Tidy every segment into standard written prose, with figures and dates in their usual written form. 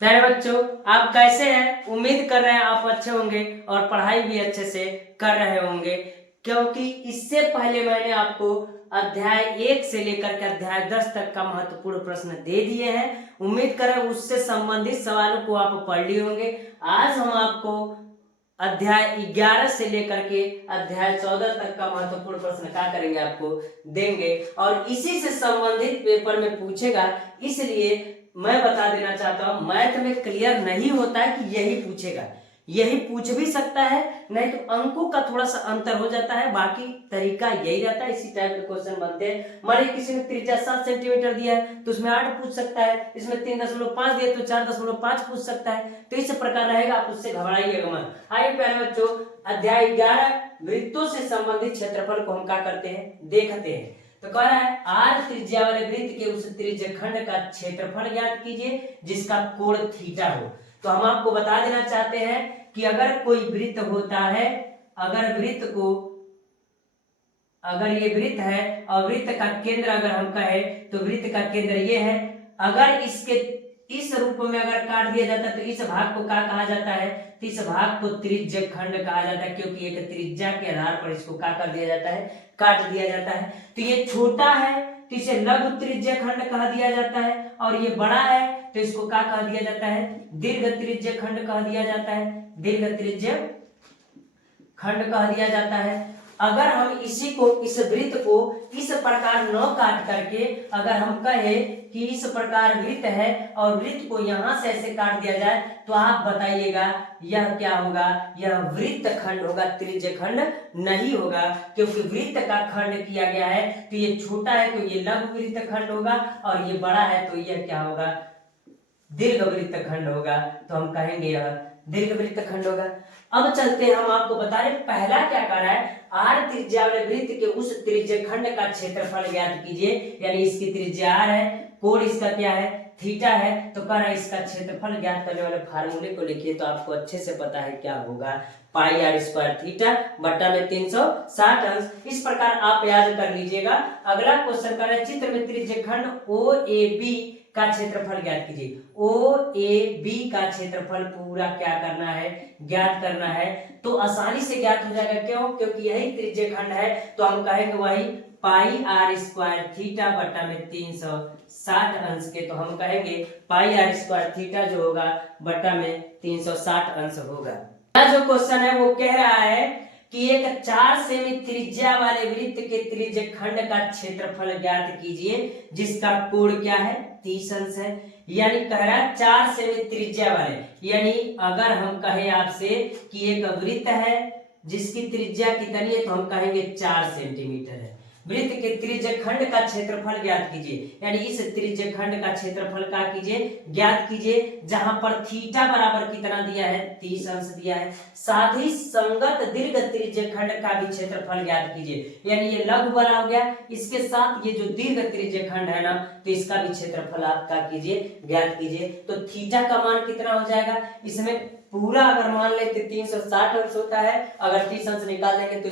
प्यारे बच्चों, आप कैसे हैं? उम्मीद कर रहे हैं आप अच्छे होंगे और पढ़ाई भी अच्छे से कर रहे होंगे, क्योंकि इससे पहले मैंने आपको अध्याय 1 से लेकर के अध्याय 10 तक का महत्वपूर्ण प्रश्न दे दिए हैं। उम्मीद करें उससे संबंधित सवालों को आप पढ़ लिए होंगे। आज हम आपको अध्याय 11 से लेकर के अध्याय 14 तक का महत्वपूर्ण प्रश्न क्या करेंगे, आपको देंगे और इसी से संबंधित पेपर में पूछेगा। इसलिए मैं बता देना चाहता हूं, मैथ में क्लियर नहीं होता है कि यही पूछेगा, यही पूछ भी सकता है, नहीं तो अंकों का थोड़ा सा अंतर हो जाता है, बाकी तरीका यही रहता है। इसी टाइप के क्वेश्चन बनते हैं। मान लीजिए किसी ने त्रिज्या 7 सेंटीमीटर दिया है तो उसमें 8 पूछ सकता है, इसमें 3.5 दिया तो 4.5 पूछ सकता है। तो इस प्रकार रहेगा, आप उससे घबराइएगा मत। आइए प्यारे बच्चों, अध्याय 11 वृत्तों से संबंधित क्षेत्रफल को हम क्या करते हैं, देखते हैं। तो कह रहा है आर त्रिज्या वाले वृत्त के उस त्रिज्यखंड का क्षेत्रफल ज्ञात कीजिए जिसका कोण थीटा हो। तो हम आपको बता देना चाहते हैं कि अगर कोई वृत्त होता है, अगर ये वृत्त है और वृत्त का केंद्र अगर हम कहें तो वृत्त का केंद्र ये है। अगर इसके इस रूप में अगर काट दिया जाता है तो इस भाग को क्या कहा जाता है, तो इस भाग को त्रिज्यखंड कहा जाता है, क्योंकि एक त्रिज्या के आधार पर इसको क्या कर दिया जाता है, काट दिया जाता है। तो ये छोटा है तो इसे लघु त्रिज्यखंड कहा दिया जाता है, और ये बड़ा है तो इसको क्या कहा दिया जाता है, दीर्घ त्रिज्यखंड कहा दिया जाता है, दीर्घ त्रिज्यखंड कहा दिया जाता है। अगर हम इसी को, इस वृत्त को इस प्रकार न काट करके अगर हम कहें कि इस प्रकार वृत्त है और वृत्त को यहां से ऐसे काट दिया जाए तो आप बताइएगा यह क्या होगा, यह वृत्त खंड होगा, त्रिज्यखंड नहीं होगा, क्योंकि वृत्त का खंड किया गया है। तो ये छोटा है तो ये लघु वृत्त खंड होगा, और ये बड़ा है तो यह क्या होगा, दीर्घ वृत्त खंड होगा। तो हम कहेंगे यह दीर्घ वृत्त खंड होगा। अब चलते हैं, हम आपको बता रहे पहला क्या कर रहा है, आर त्रिज्या वाले वृत्त के उस त्रिज्यखंड का क्षेत्रफल ज्ञात कीजिए। यानी इसकी त्रिज्या आर है, कोण इसका क्या है, थीटा है। तो कह रहा है इसका क्षेत्रफल ज्ञात करने वाले फार्मूले को लिखिए, तो आपको अच्छे से पता है क्या होगा, पाई आर स्क्वायर थीटा बट्टा में 360 अंश। इस प्रकार आप याद कर लीजिएगा। अगला क्वेश्चन कर रहे चित्र में त्रिज्यखंड ओ ए बी का क्षेत्रफल ज्ञात कीजिए। ओ ए बी का क्षेत्रफल पूरा क्या करना है, ज्ञात करना है। तो आसानी से ज्ञात हो जाएगा, क्यों, क्योंकि यही त्रिज्यखंड है। तो हम कहेंगे वही पाई आर स्क्वायर थीटा बटा में 360 अंश के, तो हम कहेंगे पाई आर स्क्वायर थीटा जो होगा बटा में 360 अंश होगा। जो क्वेश्चन है वो कह रहा है कि एक 4 सेमी त्रिज्या वाले वृत्त के त्रिज्यखंड का क्षेत्रफल ज्ञात कीजिए जिसका कोण क्या है, 30 अंश है। यानी कह रहा है 4 सेमी त्रिज्या वाले, यानी अगर हम कहें आपसे कि एक वृत्त है जिसकी त्रिज्या कितनी है, तो हम कहेंगे 4 सेंटीमीटर है। वृत्त के त्रिज्यखंड का क्षेत्रफल ज्ञात कीजिए, यानी इस त्रिज्यखंड का क्षेत्रफल का कीजिए, ज्ञात कीजिए, जहां पर थीटा बराबर कितना दिया है, 30 अंश दिया है। साथ ही संगत दीर्घ त्रिज्यखंड का भी क्षेत्रफल ज्ञात कीजिए, यानी ये लघु वाला हो गया, इसके साथ ये जो दीर्घ त्रिज्यखंड है ना, तो इसका भी क्षेत्रफल आप क्या कीजिए, ज्ञात कीजिए। तो थीटा का मान कितना हो जाएगा, इसमें पूरा अगर मान लेते 360 अंश होता है, अगर 30 अंश निकाल देंगे तो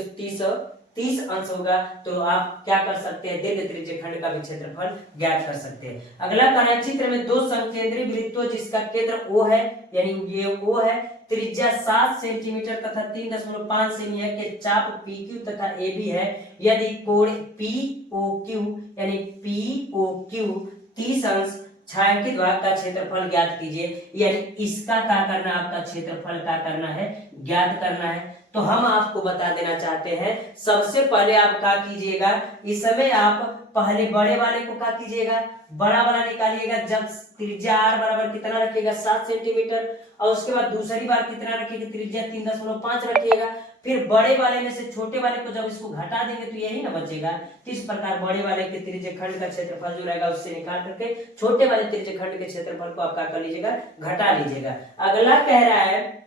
30 अंश होगा। तो आप क्या कर सकते हैं, दीर्घ त्रिज्यखंड का भी क्षेत्रफल ज्ञात कर सकते हैं। अगला कार्य चित्र में दो समकेंद्री वृत्तों जिसका केंद्र O है, यानी ये O है, त्रिज्या 7 सेंटीमीटर तथा 3.5 सेमी है, के चाप PQ तथा AB है। यदि कोण POQ यानी POQ 30 अंश, छायांकित भाग का क्षेत्रफल ज्ञात कीजिए। यानी इसका क्या करना, आपका क्षेत्रफल क्या करना है, ज्ञात करना है। तो हम आपको बता देना चाहते हैं, सबसे पहले आप क्या कीजिएगा, इस समय आप पहले बड़े वाले को क्या कीजिएगा, बड़ा वाला निकालिएगा। जब त्रिज्या r बराबर कितना रखिएगा, 7 सेंटीमीटर, और उसके बाद दूसरी बार कितना रखिएगा, त्रिज्या 3.5 रखिएगा। फिर बड़े वाले में से छोटे वाले को जब इसको घटा देंगे तो यही ना बचेगा। तो इस प्रकार बड़े वाले के त्रिज्यखंड का क्षेत्रफल जो रहेगा उससे निकाल करके छोटे वाले त्रिज्यखंड के क्षेत्रफल को आप क्या कर लीजिएगा, घटा लीजिएगा। अगला कह रहा है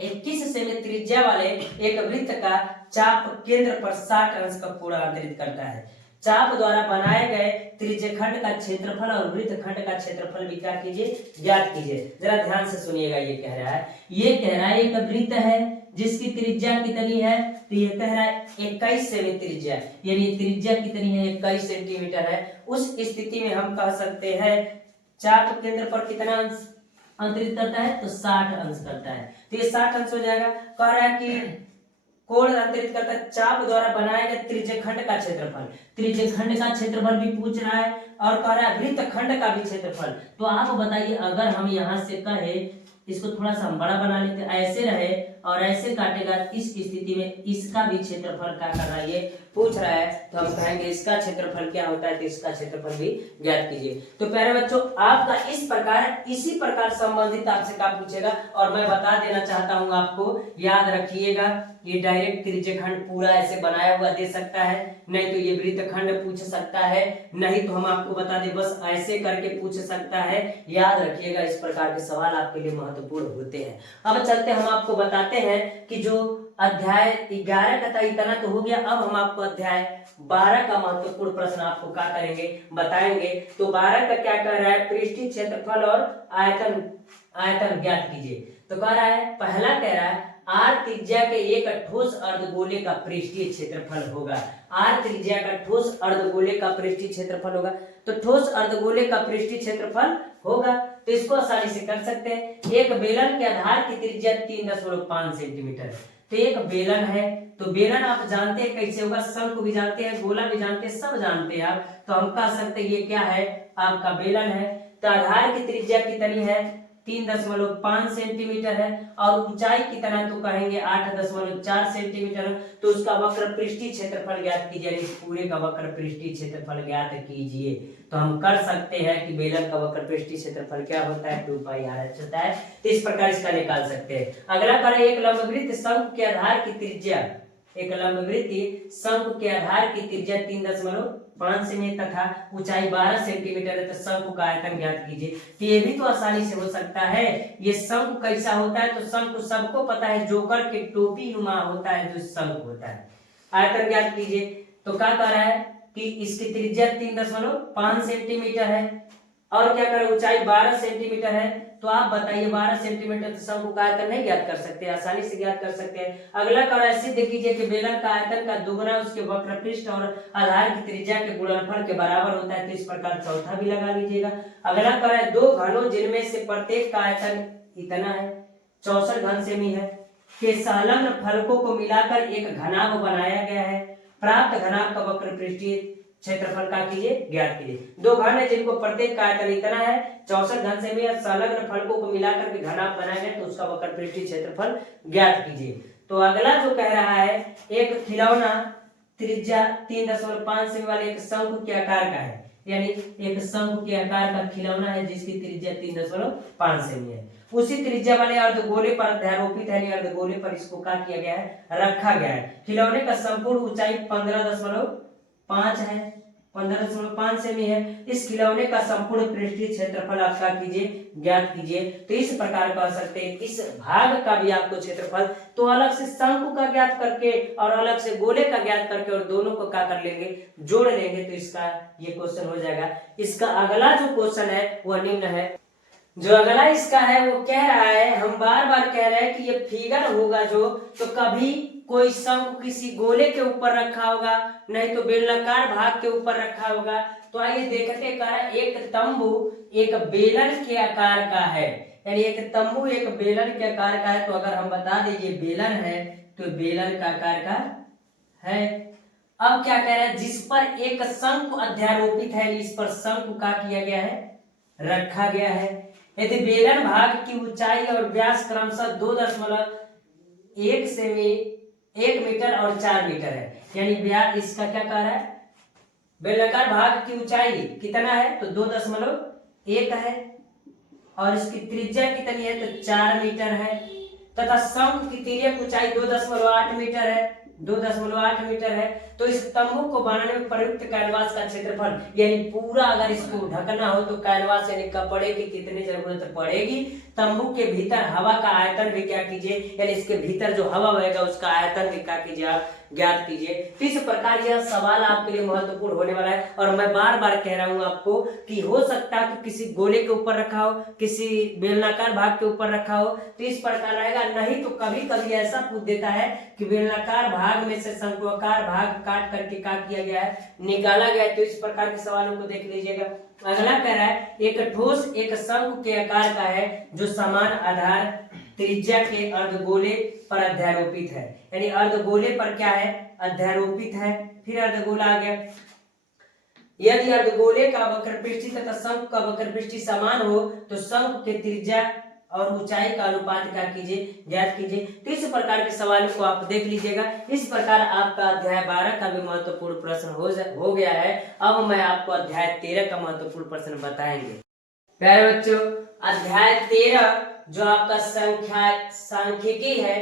21 सेमी त्रिज्या वाले एक वृत्त का चाप केंद्र पर 60 अंश का कोण अंतरित करता है। चाप द्वारा बनाए गए त्रिज्यखंड का क्षेत्रफल और वृत्तखंड का क्षेत्रफल भी क्या कीजिए, ज्ञात कीजिए। जरा ध्यान से सुनिएगा, ये कह रहा है, ये कह रहा है एक वृत्त है जिसकी त्रिज्या कितनी है, तो ये कह रहा है 21 सेमी त्रिज्या, यानी त्रिज्या कितनी है, 21 सेंटीमीटर है। उस स्थिति में हम कह सकते हैं चाप केंद्र पर कितना अंश, अंतरित करता है तो 60 अंश करता है, तो ये 60 अंश हो जाएगा। कह रहा है कि कोण अंतरित करता है चाप द्वारा बनाए गए त्रिज्यखंड का क्षेत्रफल, त्रिज्यखंड का क्षेत्रफल भी पूछ रहा है और कह रहा है वृत्तखंड का भी क्षेत्रफल। तो आप बताइए, अगर हम यहाँ से कहे, इसको थोड़ा सा हम बड़ा बना लेते, ऐसे रहे और ऐसे काटेगा, इस स्थिति में इसका भी क्षेत्रफल क्या कर रहा है, ये पूछ रहा है, तो हम कहेंगे इसका क्षेत्रफल क्या होता है, तो इसका क्षेत्रफल भी ज्ञात कीजिए। तो प्यारे बच्चों, आपका इस प्रकार इसी प्रकार संबंधित आपसे क्या पूछेगा, और मैं बता देना चाहता हूँ आपको, याद रखिएगा, ये डायरेक्ट त्रिज्यखंड पूरा ऐसे बनाया हुआ दे सकता है, नहीं तो ये वृत्तखंड पूछ सकता है, नहीं तो हम आपको बता दें बस ऐसे करके पूछ सकता है। याद रखिएगा, इस प्रकार के सवाल आपके लिए महत्वपूर्ण होते हैं। अब चलते हम आपको बताते हैं कि जो अध्याय 11 का था इतना तो हो गया, अब हम आपको अध्याय 12 का महत्वपूर्ण प्रश्न आपको क्या करेंगे, बताएंगे। तो 12 का क्या कह रहा है, पृष्ठीय क्षेत्रफल और आयतन ज्ञात कीजिए। तो कह रहा है, पहला कह रहा है आर त्रिज्या के एक ठोस अर्धगोले का पृष्ठीय क्षेत्रफल होगा। आर त्रिज्या का ठोस अर्धगोले का पृष्ठीय क्षेत्रफल होगा, तो ठोस अर्धगोले का पृष्ठीय क्षेत्रफल होगा, तो इसको आसानी से कर सकते हैं। एक बेलन के आधार की त्रिज्या 3.5 सेंटीमीटर है, तो एक बेलन है, तो बेलन आप जानते हैं कैसे होगा, शंकु भी जानते हैं, गोला भी जानते हैं, सब जानते हैं आप, तो हम कह सकते हैं ये क्या है, आपका बेलन है। तो आधार की त्रिज्या कितनी है, 3.5 सेंटीमीटर है, और ऊंचाई कितना, तो कहेंगे 8.4 सेंटीमीटर, तो उसका वक्र पृष्ठीय क्षेत्रफल ज्ञात कीजिए, इस पूरे का वक्र पृष्ठीय क्षेत्रफल ज्ञात कीजिए। तो हम कर सकते हैं कि बेलन का वक्र पृष्ठीय क्षेत्रफल क्या होता है, 2πr होता है, तो इस प्रकार इसका निकाल सकते हैं। अगला करें, एक लंबवृत्त शंकु के आधार की त्रिज्या, एक लंबवृत्त शंकु के आधार की त्रिज्या 3.5 सेमी तथा ऊंचाई 12 सेंटीमीटर है, तो शंकु का आयतन ज्ञात कीजिए। तो ये भी तो आसानी से हो सकता है। ये शंकु कैसा होता है, तो शंकु सबको पता है, जोकर के टोपी नुमा होता है जो शंकु होता है। आयतन ज्ञात कीजिए, तो क्या कह रहा है कि इसकी त्रिज्या 3.5 सेंटीमीटर है, और क्या करें, ऊंचाई 12 सेंटीमीटर है, तो आप बताइए 12 सेंटीमीटर तो शंकु का आयतन नहीं ज्ञात कर सकते, आसानी से ज्ञात कर सकते हैं। अगला कार्य सिद्ध कीजिए कि बेलन का आयतन का दुगुना उसके वक्र पृष्ठ और आधार की त्रिज्या के गुणनफल के बराबर होता है, तो इस प्रकार चौथा भी लगा लीजिएगा। अगला कार्य, दो घनों जिनमें से प्रत्येक का आयतन इतना है, 64 घन सेमी है, के संलग्न फलकों को मिलाकर एक घनाभ बनाया गया है। प्राप्त घनाभ का वक्र पृष्ठीय क्षेत्रफल का कीजिए, ज्ञात कीजिए। दो घन है जिनको प्रत्येक का आयतन इतना है, 64 घन सेमी, संलग्न फलकों को मिलाकर के घनाभ बनाया गया, तो उसका वक्र पृष्ठीय क्षेत्रफल ज्ञात कीजिए। तो अगला जो कह रहा है, एक खिलौना त्रिज्या 3.5 सेमी वाले एक शंकु के आकार का है, यानी एक शंकु के आकार का खिलौना है जिसकी त्रिज्या 3.5 सेमी है, उसी त्रिज्या वाले अर्धगोले पर अध्यारोपित है, अर्धगोले पर इसको क्या किया गया है, रखा गया है। खिलौने का संपूर्ण ऊंचाई 15.5 है, 15.5 सेमी है। इस खिलौने का संपूर्ण पृष्ठीय क्षेत्रफल आप क्या कीजिए, ज्ञात कीजिए। तो इस प्रकार कह सकते हैं, इस भाग का भी आपको क्षेत्रफल, तो अलग से शंकु का ज्ञात करके और अलग से गोले का ज्ञात करके और दोनों को क्या कर लेंगे, जोड़ लेंगे, तो इसका ये क्वेश्चन हो जाएगा। इसका अगला जो क्वेश्चन है वह निम्न है, जो अगला इसका है वो कह रहा है, हम बार बार कह रहे हैं कि ये फिगर होगा जो, तो कभी कोई शंकु किसी गोले के ऊपर रखा होगा, नहीं तो बेलनाकार भाग के ऊपर रखा होगा। तो आइए देखते हैं, एक तंबू एक बेलन के आकार का है, यानी एक तंबू एक बेलन के आकार का है। तो अगर हम बता दें ये बेलन है, तो बेलन का आकार का है। अब क्या कह रहा है, जिस पर एक शंकु अध्यारोपित है, इस पर शंकु का किया गया है, रखा गया है। यदि बेलन भाग की ऊंचाई और व्यास क्रमशः 2.1 सेमी, 1 मीटर और 4 मीटर है, यानी व्यास इसका क्या कह रहा है, बेलनाकार भाग की ऊंचाई कितना है, तो 2.1 है, और इसकी त्रिज्या कितनी है, तो 4 मीटर है, तथा शंकु की तिर्यक ऊंचाई 2.8 मीटर है, 2.8 मीटर है। तो इस तंबू को बनाने में प्रयुक्त कैनवास का क्षेत्रफल, यानी पूरा अगर इसको ढकना हो तो कैनवास यानी कपड़े की कितनी जरूरत पड़ेगी। तंबू के भीतर हवा का आयतन भी क्या कीजिए, यानी इसके भीतर जो हवा बहेगा उसका आयतन भी क्या कीजिए, आप ज्ञात कीजिए। तो इस प्रकार यह सवाल आपके लिए महत्वपूर्ण होने वाला है, और मैं बार बार कह रहा हूं आपको कि हो सकता है कि किसी गोले के ऊपर रखा हो, किसी बेलनाकार भाग के ऊपर रखा हो, तो इस प्रकार रहेगा। नहीं तो कभी कभी ऐसा पूछ देता है कि बेलनाकार भाग में से शंक्वाकार भाग काट करके क्या किया गया है, निकाला गया है। तो इस प्रकार के सवालों को देख लीजिएगा। अगला कह रहा है एक ठोस एक शंकु के आकार का है जो समान आधार त्रिज्या के अर्धगोले पर अध्यारोपित है। यानी अर्धगोले पर क्या है, अध्यारोपित है। फिर अर्धगोला आ गया, यदि अर्धगोले का वक्रपृष्ठी तथा शंकु का वक्रपृष्ठी समान हो तो शंकु के त्रिज्या और ऊंचाई का अनुपात क्या कीजिए, ज्ञात कीजिए। तो इस प्रकार के सवालों को आप देख लीजिएगा। इस प्रकार आपका अध्याय 12 का भी महत्वपूर्ण प्रश्न हो गया है। अब मैं आपको अध्याय 13 का महत्वपूर्ण प्रश्न बताएंगे। प्यारे बच्चों, अध्याय 13 जो आपका सांख्यिकी है,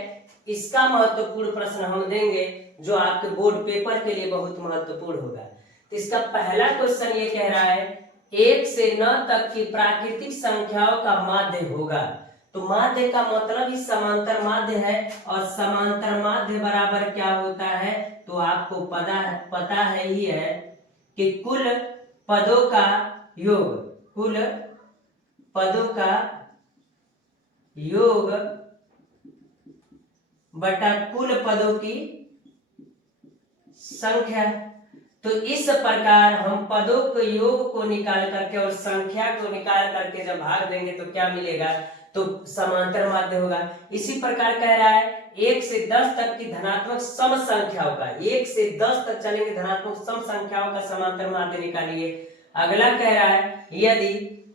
इसका महत्वपूर्ण प्रश्न हम देंगे जो आपके बोर्ड पेपर के लिए बहुत महत्वपूर्ण होगा। तो इसका पहला क्वेश्चन ये कह रहा है 1 से 9 तक की प्राकृतिक संख्याओं का माध्य होगा। तो माध्य का मतलब ही समांतर माध्य है, और समांतर माध्य बराबर क्या होता है, तो आपको पता है ही है कि कुल पदों का योग, कुल पदों का योग बटा कुल पदों की संख्या। तो इस प्रकार हम पदों के योग को निकाल करके और संख्या को निकाल करके जब भाग देंगे तो क्या मिलेगा, तो समांतर माध्य होगा। इसी प्रकार कह रहा है 1 से 10 तक की धनात्मक सम संख्याओं का, 1 से 10 तक चलेंगे धनात्मक सम संख्याओं का समांतर माध्य निकालिए। अगला कह रहा है यदि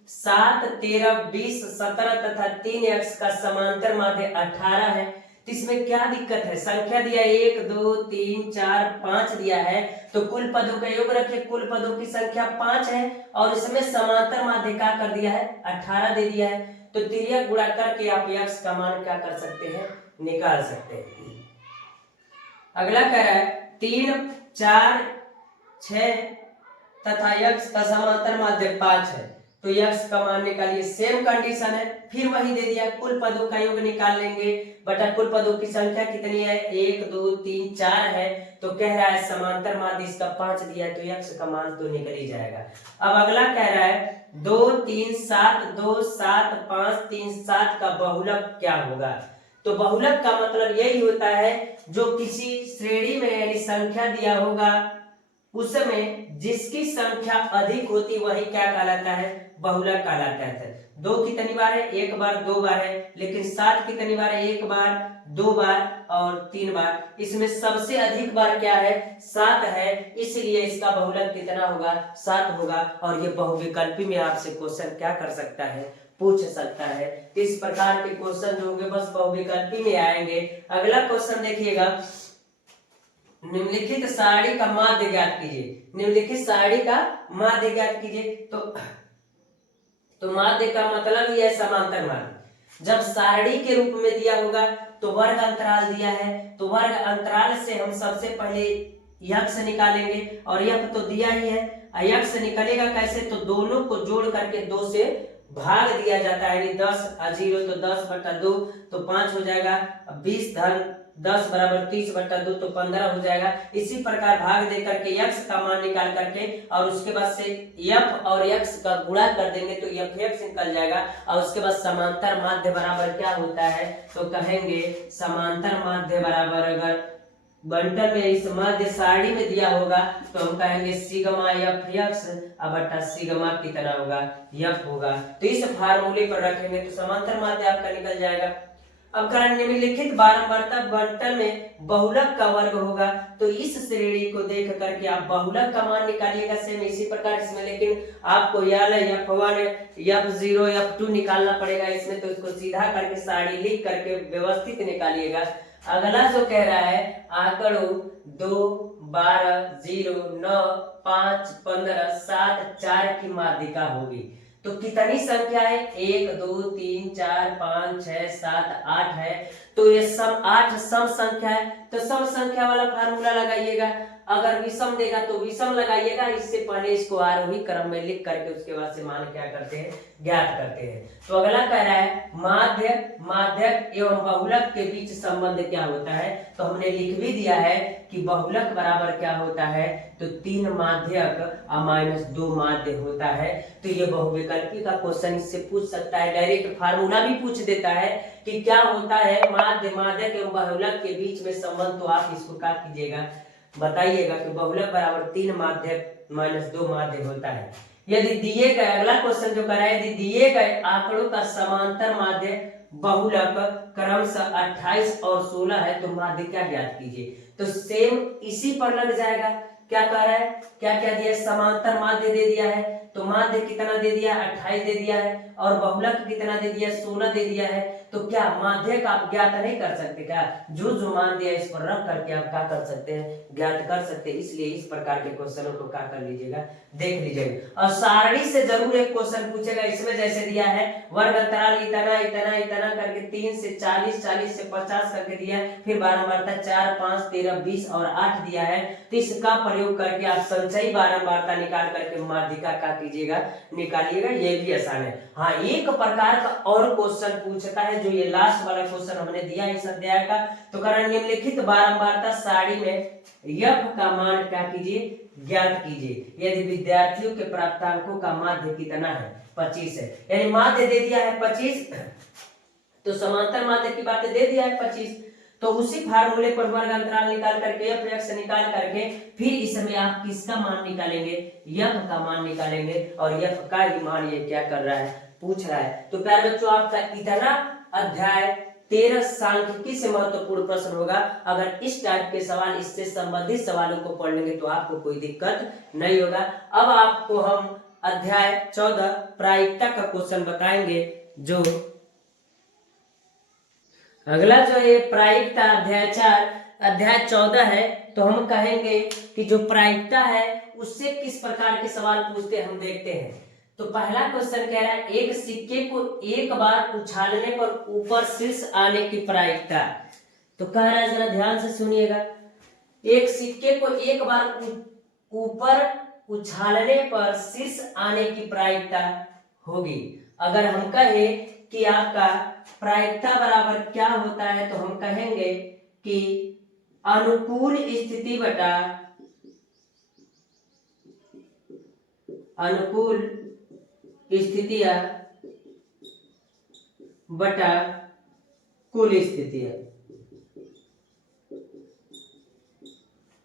7, 13, 20, 17 तथा 3x का समांतर माध्य 18 है, तो इसमें क्या दिक्कत है, संख्या दिया 1, 2, 3, 4, 5 दिया है, तो कुल पदों का योग रखिए, कुल पदों की संख्या 5 है और इसमें समांतर माध्य क्या कर दिया है, 18 दे दिया है। तो तिर्यक गुणा करके आप x का मान क्या कर सकते हैं, निकाल सकते हैं। अगला कह रहा है 3, 4, 6 तथा x का समांतर माध्य 5 है, तो x का मान निकालिए। सेम कंडीशन है, फिर वही दे दिया, कुल पदों का योग निकाल लेंगे बटा कुल पदों की संख्या कितनी है, 1, 2, 3, 4 है, तो कह रहा है समांतर माध्य इसका 5 दिया है, तो x का मान तो निकल ही जाएगा। अब अगला कह रहा है 2, 3, 7, 2, 7, 5, 3, 7 का बहुलक क्या होगा। तो बहुलक का मतलब यही होता है जो किसी श्रेणी में यानी संख्या दिया होगा उसमें जिसकी संख्या अधिक होती वही क्या कहलाता है, बहुलक कहलाता है। 2 कितनी बार है, 1 बार, 2 बार है, लेकिन 7 कितनी बार है, 1 बार, 2 बार और 3 बार। इसमें सबसे अधिक बार क्या है, 7 है, इसलिए इसका बहुलक कितना होगा, 7 होगा। और ये बहुविकल्पी में आपसे क्वेश्चन क्या कर सकता है, पूछ सकता है। इस प्रकार के क्वेश्चन जो होंगे बस बहुविकल्पी में आएंगे। अगला क्वेश्चन देखिएगा, निम्नलिखित सारणी का माध्य ज्ञात कीजिए। निम्नलिखित सारणी का माध्य ज्ञात कीजिए। तो माध्य का मतलब ही है समांतर माध्य। जब सारणी के रूप में दिया होगा तो वर्ग अंतराल दिया है, तो वर्ग अंतराल से हम सबसे पहले यक्ष निकालेंगे, और यक्ष तो दिया ही है। यक्ष निकलेगा कैसे, तो दोनों को जोड़ करके 2 से भाग दिया जाता है, यानी 10 0 तो 10 बटा 2 तो 5 हो जाएगा, 20 धन 10 बराबर 30 बटा 2 तो 15 हो जाएगा। इसी प्रकार भाग दे करके x का मान निकाल करके और उसके बाद से f और x का गुणा कर देंगे तो f(x) निकल जाएगा। और उसके बाद समांतर माध्य बराबर क्या होता है, तो कहेंगे समांतर माध्य बराबर, अगर बंटन में इस माध्य सारणी में दिया होगा तो हम कहेंगे सिग्मा f(x) बटा सिग्मा कितना होगा, f होगा। तो इस फार्मूले पर रखेंगे तो समांतर माध्य आपका निकल जाएगा। अब कारण निम्नलिखित बारंबारता बंटन में बहुलक का वर्ग होगा, तो इस श्रेणी को देख करके आप बहुलक का मान निकालिएगा। सेम इसी प्रकार इसमें, लेकिन आपको f1, f0, f2 निकालना पड़ेगा इसमें, तो इसको सीधा करके सारणी लिख करके व्यवस्थित निकालिएगा। अगला जो कह रहा है आंकड़ों 2, 12, 0, 9, 5, 15, 7, 4 की माध्यिका होगी। तो कितनी संख्या है, 1, 2, 3, 4, 5, 6, 7, 8 है, तो ये सम 8 सम संख्या है। तो सम संख्या वाला फार्मूला लगाइएगा, अगर विषम देगा तो विषम लगाइएगा। इससे पहले इसको आरोही क्रम में लिख करके उसके बाद से मान क्या करते हैं, ज्ञात करते हैं। तो अगला कह रहा है माध्य, माध्यक एवं बहुलक के बीच संबंध क्या होता है, तो हमने लिख भी दिया है कि बहुलक बराबर क्या होता है, तो 3 माध्यक माइनस 2 माध्य होता है। तो ये बहुविकल्पी का क्वेश्चन इससे पूछ सकता है, डायरेक्ट फार्मूला भी पूछ देता है कि क्या होता है माध्य, माध्यक एवं बहुलक के बीच में संबंध। तो आप इसको क्या कीजिएगा, बताइएगा कि बहुलक बराबर 3 माध्य माइनस 2 माध्य होता है। यदि दिए गए, अगला क्वेश्चन जो करा है, यदि दिए गए आंकड़ों का समांतर माध्य बहुलक क्रमशः 28 और 16 है तो माध्य क्या ज्ञात कीजिए। तो सेम इसी पर लग जाएगा। क्या कह रहा है, क्या क्या दिया, समांतर माध्य दे दिया है, तो माध्य कितना दे दिया, 28 दे दिया है, और बहुलक कितना दे दिया, 16 दे दिया है। तो क्या माध्य का आप ज्ञात नहीं कर सकते क्या, जो जो मान दिया इस पर रख करके आप क्या कर सकते हैं, ज्ञात कर सकते हैं। इसलिए इस प्रकार के क्वेश्चनों को क्या कर लीजिएगा, देख लीजिएगा। और सारणी से जरूर एक क्वेश्चन पूछेगा, इसमें जैसे दिया है वर्ग अंतराल इतना इतना इतना करके 3 से 40, 40 से 50 करके दिया है, फिर बारंबारता 4, 5, 13, 20 और 8 दिया है। तो इसका प्रयोग करके आप संचयी बारंबारता निकाल करके माध्यिका का कीजिएगा, निकालिएगा, ये भी आसान है। हाँ, एक प्रकार का और क्वेश्चन पूछता है, जो ये लास्ट वाला क्वेश्चन हमने दिया इस अध्याय का। तो कारण निम्नलिखित बारंबारता सारणी में यफ का मान क्या कीजिए, ज्ञात कीजिए। यदि विद्यार्थियों के प्राप्तांकों का माध्य कितना है, 25 है, यानी माध्य दे दिया है 25, तो समांतर माध्य की बात दे दिया है 25, तो उसी फार्मूले पर वर्ग अंतराल निकाल करके एफ एक्स निकाल करके फिर इसमें आप किसका मान निकालेंगे, एफ का मान निकालेंगे, और एफ का ही मान ये क्या कर रहा है, पूछ रहा है। तो प्यारे बच्चों, आपका इतना अध्याय 13 सांख्यिकी से महत्वपूर्ण प्रश्न होगा। अगर इस टाइप के सवाल, इससे संबंधित सवालों को पढ़ लेंगे तो आपको कोई दिक्कत नहीं होगा। अब आपको हम अध्याय 14 प्रायिकता का क्वेश्चन बताएंगे। जो अगला जो है प्रायिकता अध्याय 4 अध्याय 14 है, तो हम कहेंगे कि जो प्रायिकता है उससे किस प्रकार के सवाल पूछते हैं हम देखते हैं। तो पहला क्वेश्चन कह रहा है, एक सिक्के को एक बार उछालने पर ऊपर शीर्ष आने की प्रायिकता। तो कह रहा है, जरा ध्यान से सुनिएगा, एक सिक्के को एक बार ऊपर उछालने पर शीर्ष आने की प्रायिकता होगी। अगर हम कहें कि आपका प्रायिकता बराबर क्या होता है, तो हम कहेंगे कि अनुकूल स्थिति बटा अनुकूल स्थितियां बटा कुल स्थितियां।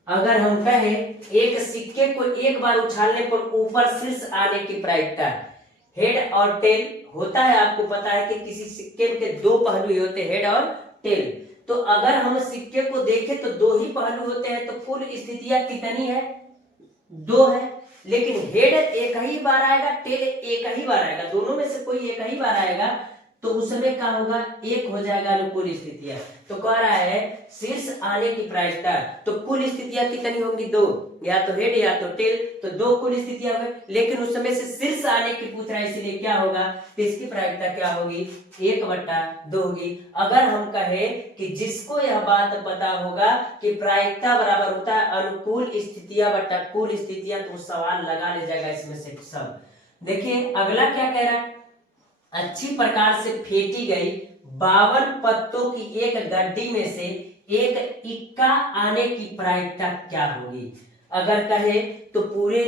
अगर हम कहें एक सिक्के को एक बार उछालने पर ऊपर शीर्ष आने की प्रायिकता, हेड और टेल होता है, आपको पता है कि किसी सिक्के के दो पहलू होते हैं, हेड और टेल। तो अगर हम सिक्के को देखें तो दो ही पहलू होते हैं, तो कुल स्थितियां कितनी है, 2 है। लेकिन हेड एक ही बार आएगा, टेल एक ही बार आएगा, दोनों में से कोई एक ही बार आएगा, तो उस समय क्या होगा, एक हो जाएगा अनुकूल स्थितियां। तो कह रहा है शीर्ष आने की प्रायिकता, तो कुल स्थितियां कितनी होंगी, 2, या तो हेड या तो टेल, तो 2 कुल स्थितियां हो गई। लेकिन उस समय से शीर्ष आने की पूछ रहा है, इसलिए क्या होगा, तो इसकी प्रायिकता क्या होगी, 1/2 होगी। अगर हम कहें कि जिसको यह बात पता होगा कि प्रायिकता बराबर होता है अनुकूल स्थितियां बटा कुल स्थितियां, तो सवाल लगा ले जाएगा इसमें से सब। देखिए अगला क्या कह रहा है, अच्छी प्रकार से फेंटी गई 52 पत्तों की एक गड्डी में से एक इक्का आने की प्रायिकता क्या होगी। अगर कहे तो पूरे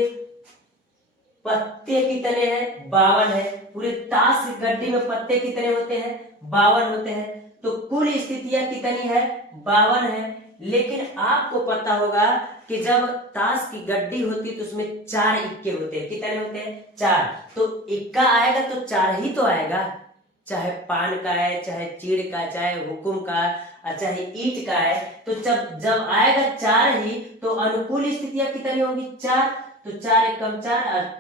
पत्ते कितने हैं, 52 है, पूरे ताश की गड्डी में पत्ते कितने होते हैं, 52 होते हैं, तो कुल स्थितियां कितनी है, 52 है। लेकिन आपको पता होगा कि जब ताश की गड्डी होती तो उसमें 4 इक्के होते हैं, कितने होते हैं, 4, तो इक्का आएगा तो 4 ही तो आएगा, चाहे पान का है, चाहे चीड़ का, चाहे हुकुम का, चाहे ईंट का है, तो जब जब आएगा 4 ही, तो अनुकूल स्थितियां कितनी होंगी, 4, तो 4 एकम 4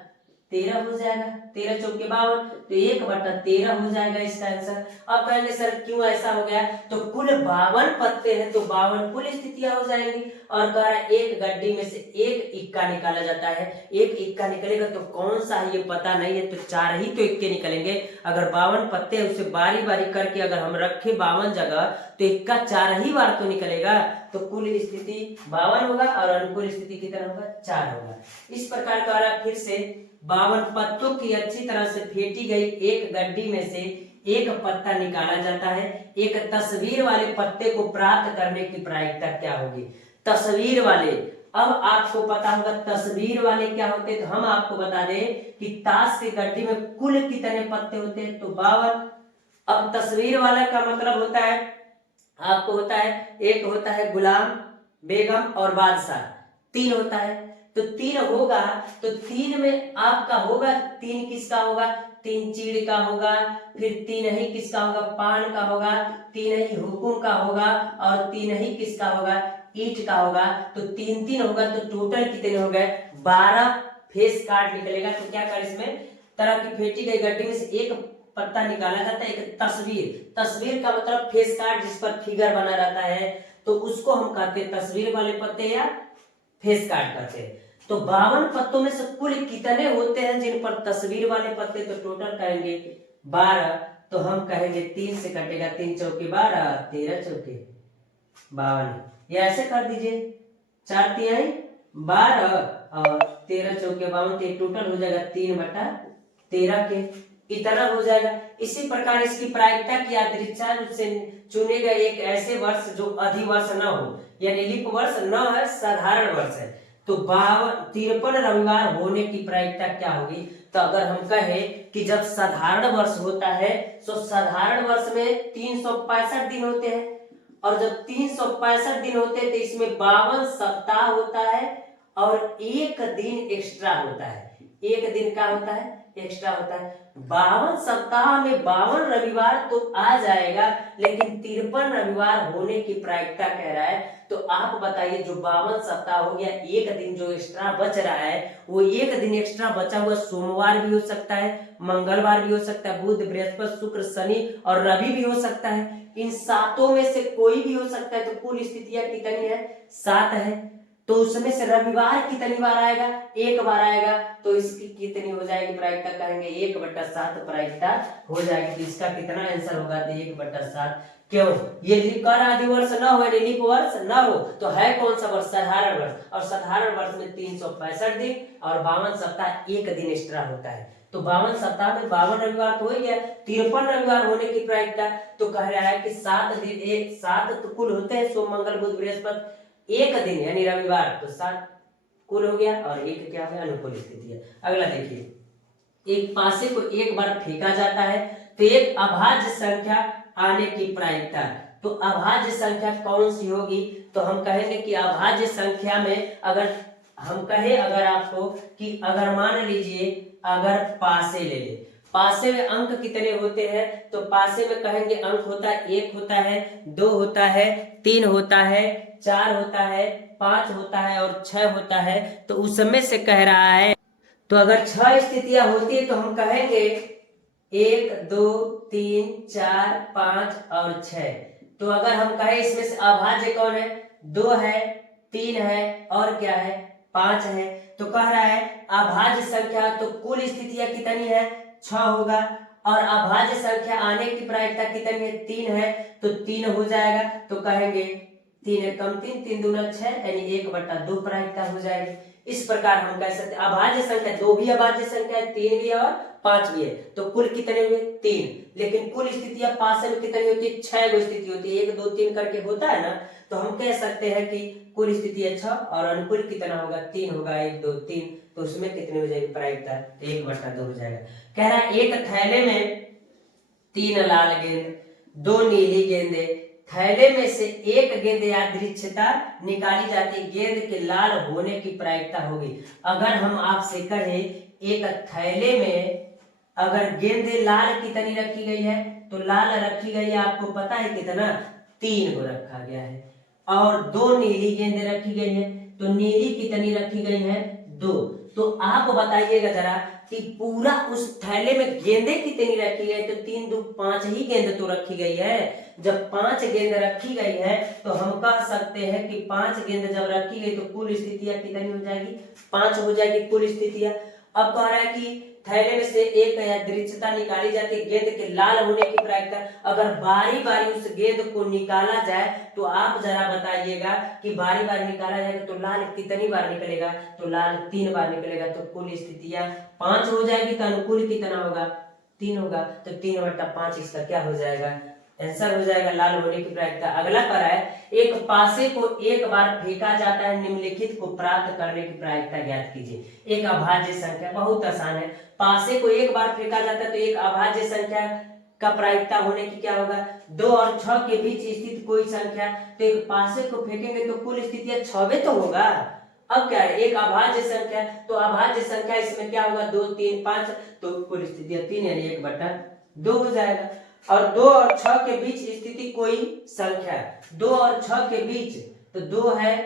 13 हो जाएगा, 13 चौके 52, तो 1/13 हो जाएगा इसका आंसर। अब कहेंगे सर क्यों ऐसा हो गया, तो कुल 52 पत्ते हैं तो 52 कुल स्थितियां हो जाएंगी। और कह रहा है एक गड्डी में से एक इक्का निकाला जाता है, एक इक्का निकलेगा तो कौन सा है ये पता नहीं है, तो 4 ही तो इक्के निकलेंगे। अगर 52 पत्ते हैं उसे बारी बारी करके अगर हम रखे 52 जगह, तो इक्का 4 ही बार तो निकलेगा, तो कुल स्थिति 52 होगा और अनुकूल स्थिति कितना होगा, 4 होगा। इस प्रकार कह रहा है फिर से 52 पत्तों की अच्छी तरह से फेंटी गई एक गड्डी में से एक पत्ता निकाला जाता है, एक तस्वीर वाले पत्ते को प्राप्त करने की प्रायिकता क्या होगी। तस्वीर वाले, अब आपको पता होगा तस्वीर वाले क्या होते हैं, तो हम आपको बता दें कि ताश की गड्डी में कुल कितने पत्ते होते हैं, तो 52। अब तस्वीर वाला का मतलब होता है, आपको होता है, एक होता है गुलाम, बेगम और बादशाह, 3 होता है। तो 3 होगा, तो 3 में आपका होगा, 3 किसका होगा, 3 चीड़ का होगा, फिर 3 ही किसका होगा, पान का होगा, 3 ही हुकुम का होगा, और 3 ही किसका होगा, ईट का होगा। तो 3 होगा, तो टोटल कितने हो गए, 12 फेस कार्ड निकलेगा। तो क्या कर, इसमें तरह की फेंटी गई गड्डी में से एक पत्ता निकाला जाता है, एक तस्वीर। तस्वीर का मतलब फेस कार्ड, जिस पर फिगर बना रहता है, तो उसको हम कहते हैं तस्वीर वाले पत्ते या फेस कार्ड कहते हैं। तो 52 पत्तों में से कुल कितने होते हैं जिन पर तस्वीर वाले पत्ते, तो टोटल कहेंगे 12। तो हम कहेंगे 3 से कटेगा, 3 चौके 12, 13 चौके 52। ये ऐसे कर दीजिए, 4 तिहाई 12 और 13 चौके 52, तो टोटल हो जाएगा 3/13 के, इतना हो जाएगा। इसी प्रकार इसकी प्रायिकता की यादृच्छा रूप से चुने गए एक ऐसे वर्ष जो अधिवर्ष न हो, यानी लीप वर्ष न है, साधारण वर्ष है। तो 53 रविवार होने की प्रायिकता क्या होगी। तो अगर हम कहें कि जब साधारण वर्ष होता है, तो साधारण वर्ष में 365 दिन होते हैं, और जब 365 दिन होते हैं तो इसमें 52 सप्ताह होता है, और एक दिन एक्स्ट्रा होता है। एक दिन का होता है, एक्स्ट्रा होता है। 52 सप्ताह में 52 रविवार तो आ जाएगा, लेकिन 53 रविवार होने की प्रायिकता कह रहा है। तो आप बताइए, जो 52 सप्ताह हो गया, एक दिन जो एक्स्ट्रा बच रहा है, वो एक दिन एक्स्ट्रा बचा हुआ सोमवार भी हो सकता है, मंगलवार भी हो सकता है, बुध बृहस्पति शुक्र शनि और रवि भी हो सकता है। इन 7 में से कोई भी हो सकता है। तो कुल स्थितियां कितनी है, 7 है। तो उसमें से रविवार कितनी बार आएगा, 1 बार आएगा। तो इसकी कितनी हो जाएगी प्रायिकता, कहेंगे 1/7 प्रायिकता हो जाएगी। तो इसका कितना आंसर होगा, तो 1/7। क्यों, ये कर अधिवर्ष न हो, लीप वर्ष न हो, तो है कौन सा वर्ष, साधारण वर्ष। और साधारण वर्ष में 365 दिन और 52 सप्ताह, एक दिन एक्स्ट्रा होता है। तो 52 सप्ताह में 52 रविवार तो हो गया, 53 रविवार होने की प्रायिकता। तो कह रहा है कि 7 दिन, 7 तो कुल होते हैं, सोम मंगल बुध बृहस्पति, एक दिन यानी रविवार, तो 7 कुल हो गया, और एक क्या है, अनुकूल स्थिति है। अगला देखिए, एक पासे को एक बार फेंका जाता है तो एक अभाज्य संख्या आने की प्रायिकता। तो अभाज्य संख्या कौन सी होगी, तो हम कहेंगे कि अभाज्य संख्या में अगर हम कहें, अगर आपको कि अगर मान लीजिए, अगर पासे ले ले, पासे में अंक कितने होते हैं, तो पासे में कहेंगे अंक होता है, 1 होता है, 2 होता है, 3 होता है, 4 होता है, 5 होता है और 6 होता है। तो उसमें से कह रहा है, तो अगर 6 स्थितियां होती है तो हम कहेंगे 1 2 3 4 5 और 6। तो अगर हम कहें इसमें से अभाज्य कौन है, 2 है, 3 है और क्या है, 5 है। तो कह रहा है अभाज्य संख्या, तो कुल स्थितियां कितनी है, 6 होगा, और अभाज्य संख्या आने की प्रायिकता कितनी है, 3 है। तो 3 हो जाएगा। तो कहेंगे 3 कम 3, 3 दूना 6, यानी 1/2 प्रायिकता हो जाएगी। इस प्रकार हम कह सकते हैं अभाज्य संख्या, 2 भी अभाज्य संख्या है, 3 भी है और 5 भी है। तो कुल कितने हुए, 3। लेकिन कुल स्थितियां पासे में कितनी होती है, 6 गो स्थिति होती है, 1 2 3 करके होता है ना। तो हम कह सकते हैं कि कुल स्थिति 6 और अनुकूल कितना होगा, 3 होगा, 1 2 3। तो उसमें कितनी हो जाएगी प्रायिकता, 1/2 हो जाएगा। कह रहा है एक थैले में 3 लाल गेंद, 2 नीली गेंदे, थैले में से एक गेंद यादृच्छिकता निकाली जाती है, गेंद के लाल होने की प्रायिकता होगी। अगर हम आपसे कहें एक थैले में अगर गेंद लाल कितनी रखी गई है, तो लाल रखी गई है, आपको पता है कितना, 3 को रखा गया है। और 2 नीली गेंदें रखी गई है, तो नीली कितनी रखी गई है, 2। तो आप बताइएगा जरा कि पूरा उस थैले में गेंदें कितनी रखी गई, तो 3 2 5 ही गेंद तो रखी गई है। जब 5 गेंद रखी गई है, तो हम कह सकते हैं कि 5 गेंद जब रखी गई तो कुल स्थितियां कितनी हो जाएगी, 5 हो जाएगी कुल स्थितियां। अब कह रहा है कि थैले में से एक यादृच्छिकता निकाली जाती है, गेंद के लाल होने की प्रायिकता। अगर बारी बारी उस गेंद को निकाला जाए, तो आप जरा बताइएगा कि बारी बारी निकाला जाएगा तो लाल कितनी बार निकलेगा, तो लाल 3 बार निकलेगा। तो कुल स्थितियां 5 हो जाएगी, तो अनुकूल कितना होगा, 3 होगा। तो 3/5 इसका क्या हो जाएगा, आंसर हो जाएगा लाल होने की प्रायिकता। अगला कर है एक पासे को एक बार फेंका जाता है, निम्नलिखित को प्राप्त करने की प्रायिकता ज्ञात कीजिए। एक अभाज्य संख्या, बहुत आसान है। पासे को एक बार फेंका जाता है तो एक अभाज्य संख्या का प्रायिकता होने की क्या होगा, 2 और 6 के बीच स्थित कोई संख्या, तो एक पासे को फेंकेंगे तो कुल स्थितियां 6 तो होगा। अब क्या है, एक अभाज्य संख्या, तो अभाज्य संख्या इसमें क्या होगा, 2 3 5, तो कुल स्थितियां 3 यानी 1/2 हो जाएगा। और 2 और 6 के बीच स्थिति कोई संख्या, 2 और 6 के बीच, तो 2 है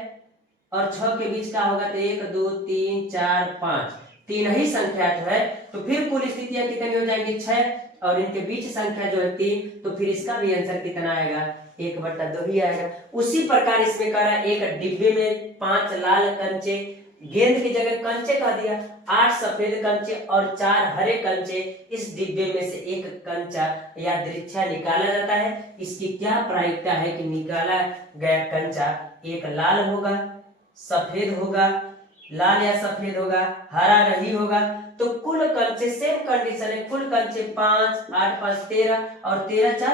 और 6 के बीच का होगा, तो 1 2 3 4 5, 3 ही संख्या जो है, तो फिर कुल स्थितियां कितनी हो जाएंगी, 6, और इनके बीच संख्या जो है 3, तो फिर इसका भी आंसर कितना आएगा, 1/2 ही आएगा। उसी प्रकार इसमें कह रहा है एक डिब्बे में 5 लाल कंचे, गेंद की जगह कंचे कह दिया, 8 सफेद कंचे और 4 हरे कंचे, इस डिब्बे में से एक कंचा या दृच्छा निकाला जाता है, इसकी क्या प्रायिकता है कि निकाला गया कंचा एक लाल होगा, सफेद होगा, लाल या सफेद होगा, हरा नहीं होगा, तो कुल कंचे सेम कंडीशन है, कुल कंचे 5 8 5 13 और 13 4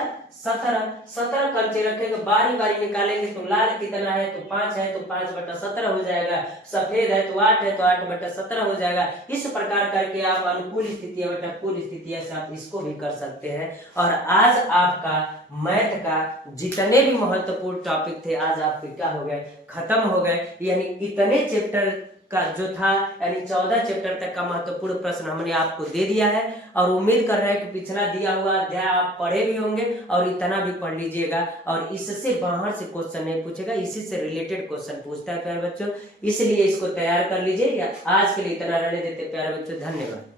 17 कंचे रखेंगे, बारी बारी निकालेंगे, तो लाल कितना है तो 5 है तो 5/17 हो जाएगा, सफेद है तो 8 है तो 8/17 हो जाएगा। इस प्रकार करके आप अनुकूल स्थितियां बटा कुल स्थितियां से आप इसको भी कर सकते हैं। और आज आपका मैथ का जितने भी महत्वपूर्ण टॉपिक थे आज आपके क्या हो गए, खत्म हो गए। यानी इतने चैप्टर का जो था, यानी 14 चैप्टर तक का महत्वपूर्ण प्रश्न हमने आपको दे दिया है, और उम्मीद कर रहे हैं कि पिछला दिया हुआ अध्याय आप पढ़े भी होंगे और इतना भी पढ़ लीजिएगा, और इससे बाहर से क्वेश्चन नहीं पूछेगा, इसी से रिलेटेड क्वेश्चन पूछता है प्यारे बच्चों, इसलिए इसको तैयार कर लीजिए। आज के लिए इतना रहने देते प्यारे बच्चों, धन्यवाद।